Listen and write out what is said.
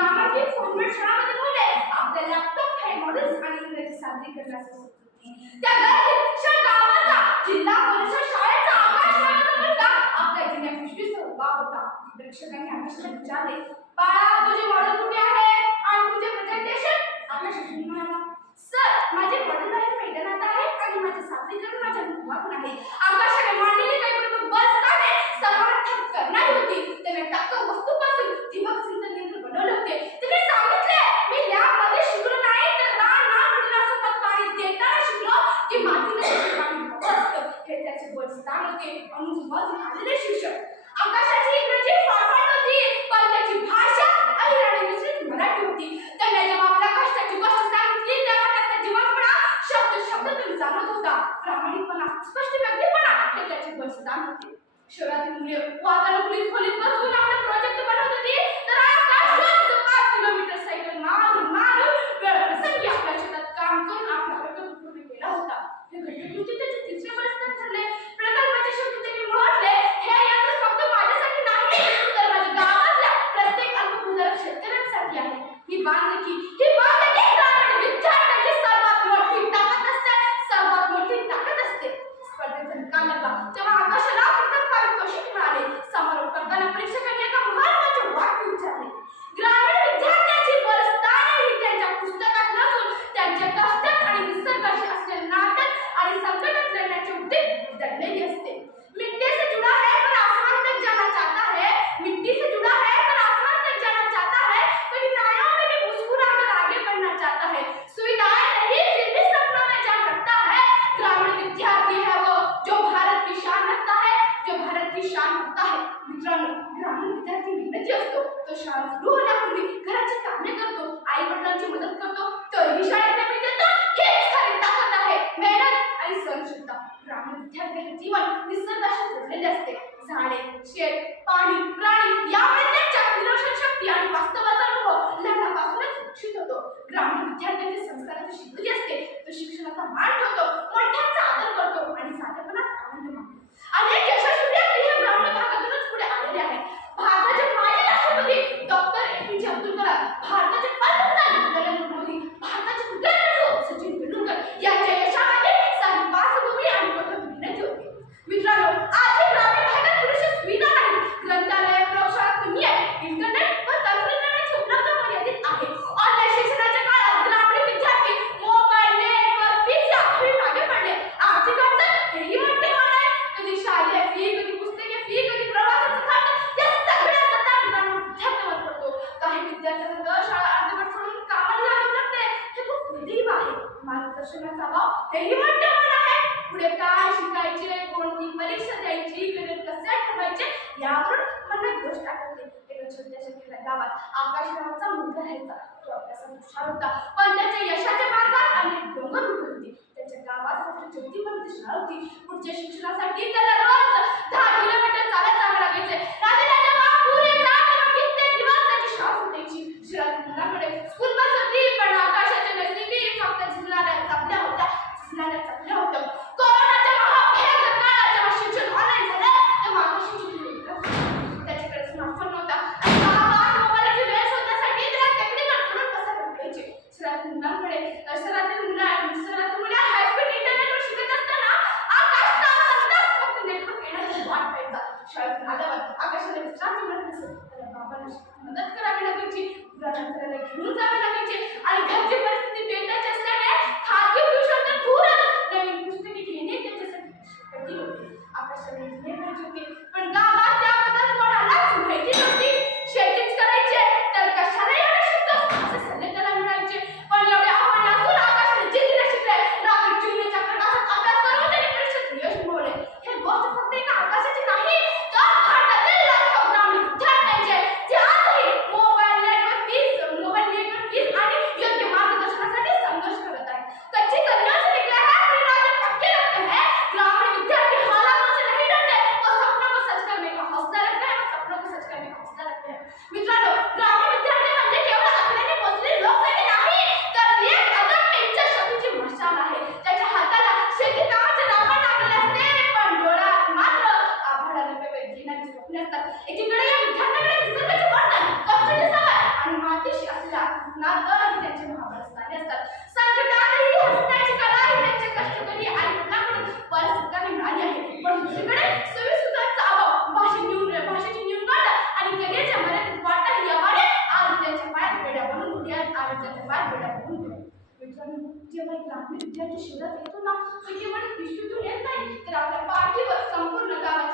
यामध्ये फॉर्मॅट शाळामध्ये बोलले आपल्या लॅपटॉप हे मॉडेल्स आणि इंग्रजी सादरीकरणाची होती. त्या गावाचा जिल्हा परिषद शाळेचा आकाश नावाचा मुलगा आपल्या जुन्या पिशवीसह उभा होता. प्रेक्षकांनी आकाशाला विचारले, बाळा तुझे मॉडेल कुठे आहे आणि तुझे प्रेझेंटेशन? आकाश म्हणाला, सर माझे मॉडेल बाहेर मैदानात आहे आणि माझे सादरीकरण माझ्या मुखातून आहे. आकाशाने मांडलेली काही प्रमुख बसताने सर्वार्थक करणारी होती. त्याने टक्क वस्तूपासून ठिबक सिंचन यंत्र बनवले होते. तिने सांगितले, मी लॅबमध्ये शिकलो नाही तर रानासोबत पाणी देताना शिकलो की मातीने पाणी असतं हे त्याचे बळस्थान होते. अनुभव झालेले शिक्षक. आकाशाची इंग्रजी फारफार होती पण त्याची भाषा अहिराणी मिश्रित मराठी होती. त्याने जेव्हा आपल्या कष्टाची गोष्ट सांगितली तेव्हा त्याचा जीवनपणा शब्दातून जाणवत होता. प्रामाणिकपणा, स्पष्ट व्यक्तिपणा हे त्याचे बळस्थान होते. शहरातील मुले वातानुकूलित खोलीत बसून आपला प्रोजेक्ट बनवत होती तर आकाश 5 किलोमीटर सायकल मारून वेळप्रसंगी आपल्या शेतात काम करून आपला प्रकल्प पूर्ण केला होता. हे घटनेचे त्याचे तिसरे बळस्थान ठरले. प्रकल्पाच्या शेवटी त्यांनी म्हटले, हे यंत्र फक्त माझ्यासाठी नाही तर माझ्या गावातल्या प्रत्येक अल्पभूधारक शेतकऱ्यांसाठी आहे. ही बांधकी ग्रामीण विद्यार्थ्यांची सर्वात मोठी ताकद असते. स्पर्धेचा निकाल लागला तेव्हा आकाशाला प्रथम पारितोषिक मिळाले. समारोप करताना प्रेक्षकांनी एका महत्त्वाचे वाक्य विचारले, ग्रामीण विद्यार्थ्यांची बळस्थाने ही त्यांच्या पुस्तकात नसून त्यांच्या कष्टात आणि निसर्गाशी असलेल्या नात्यात आणि संकटात लढण्याचे उद्देश दडलेली असते. मिट्टी से जुड़ा है पर आसमान तक जाना चाहता है, मिट्टी से जुड़ा है पर आसमान तक जाना चाहता है, कठिनाइयों में भी मुस्कुरा कर आगे बढ़ना चाहता है, सुविधाएं नहीं फिर भी सपनों में जान रखता है. ग्रामीण विद्यार्थी है वो जो भारत की शान रखता है, जो भारत की शान रखता है. मित्रांनो, ग्रामीण विद्यार्थी मेहनती असतो. तो शाळा सुरू होण्यापूर्वी घराची कामे करतो, आई वडिलांची मदत करतो, तरीही शाळेत नेमणे देतो. हेच खरी ताकद आहे, मेहनत आणि सहनशीलता. ग्रामीण विद्यार्थ्यांचे जीवन निसर्गाशी जोडलेले असते. झाडे, शेत, पाणी, प्राणी यामुळे त्यांच्या विलोचन शक्ती आणि वास्तवाचा अनुभव लहानपणापासूनच विकसित होतो. ग्रामीण विद्यार्थ्यांच्या संस्काराची शिकवली असते. तो शिक्षणाचा मान ठेवतो, मोठ्यांचा आदर करतो आणि साधेपणात आनंद मानतो. अनेक यशस्वी व्यक्ती हे ग्रामीण भागातूनच पुढे आलेले आहेत. भारताचे माजी राष्ट्रपती डॉक्टर APJ अब्दुल कलाम, भारताचे पंतप्रधान नरेंद्र मोदी, भारताचे क्रिकेटपटू सचिन तेंडुलकर यांच्या यशामागे सारी पार्श्वभूमी आणि कठोर मेहनत होती. मित्रांनो, आज ग्रामीण भागात पुरेशी सुविधा नाही. ग्रंथालय, प्रयोगशाळा कमी आहे. इंटरनेट व तंत्रज्ञानाची उपलब्धता मर्यादित आहे. ऑनलाईन शिक्षणाच्या काळात ग्रामीण विद्यार्थी मोबाईल, नेटवर्क, पिझ्झा हे मागे पडले. आर्थिक अडचण हेही मोठे आहे. कधी शालेय फी, कधी पुस्तके फी, कधी प्रवासाचा खर्च या सगळ्याचा ताण ग्रामीण विद्यार्थ्यांवर पडतो. काही विद्यार्थ्यांना तर शाळा अर्धवट सोडून कामाला लागावं लागते. हे खूप दुर्दैव आहे. मार्गदर्शनाचा अभाव हेही मोठे आहे. पुढे काय शिकायचे, कोणती परीक्षा द्यायची, करिअर कसे ठरवायचे यावरून मला गोष्ट आठवते. एका छोट्याशा गावात आकाश नावाचा मुलगा राहायचा. तो अभ्यासात हुशार होता पण त्याच्या यशाच्या मार्गात अनेक डोंगर उभे होते. त्याच्या गावात फक्त 4थीपर्यंत शाळा होती. पुढच्या शिक्षणासाठी त्याला रोज 10 किलोमीटर चालत जावे लागायचे. रात्री जेव्हा पुरे रात्र कित्येक दिवस त्याची शाळा सुटायची. शहरातील मुलांकडे स्कूल बस होती पण आकाशाच्या नशिबी फक्त झिजणाऱ्या चपल्या होत्या. कोरोनाच्या महाभयंकर काळात जेव्हा शिक्षण ऑनलाईन झालं तेव्हा आकाशाची त्याच्याकडे स्मार्टफोन नव्हता आणि गावात मोबाईलची वेळ शोधण्यासाठी त्याला टेक्निकल थोडं पसार करायचे. शहरातील मुलं हायस्पीड इंटरनेटवर शिकत असताना आकाश फक्त नेटवर्क येण्याची वाट पाहायचा. शाळेतून आल्यावर आकाशाला विश्रांती मिळत नसेल त्याला बाबांना मदत करावी लागायची, मुलांना घेऊन जावे लागायचे आणि घरची परिस्थिती बेताची असल्याने खाजगी ट्युशनतून दूरच नवीन पुस्तके घेणे त्याच्यासाठी कठीण होते. आकाशाला इंजिनियर व्हायचे होते पण गावात त्याबद्दल कोणालाच माहिती नव्हती. शेतीच करायचे तर कशाला एवढं शिकतो असे सल्ले त्याला मिळायचे. पण एवढे महाबळस्थानी असतात. संकटातही हसण्याची कला ही त्यांच्या कष्टकरी आई-वडिलांकडून वारसत्वाने मिळाली आहे. पण दुसरीकडे सोयीसुविधांचा अभाव, भाषेची न्यूनगंड आणि करिअरच्या मर्यादित वाटा यामुळे आज त्यांच्या पायात बेड्या बनून उद्या आरोग्याच्या पायात बेड्या बनून उद्या. मित्रांनो, जेव्हा एक ग्रामीण विद्यार्थी शहरात येतो ना, तो केवळ पिशवीतून येत नाही, तर आपल्या पाठीवर संपूर्ण गावाची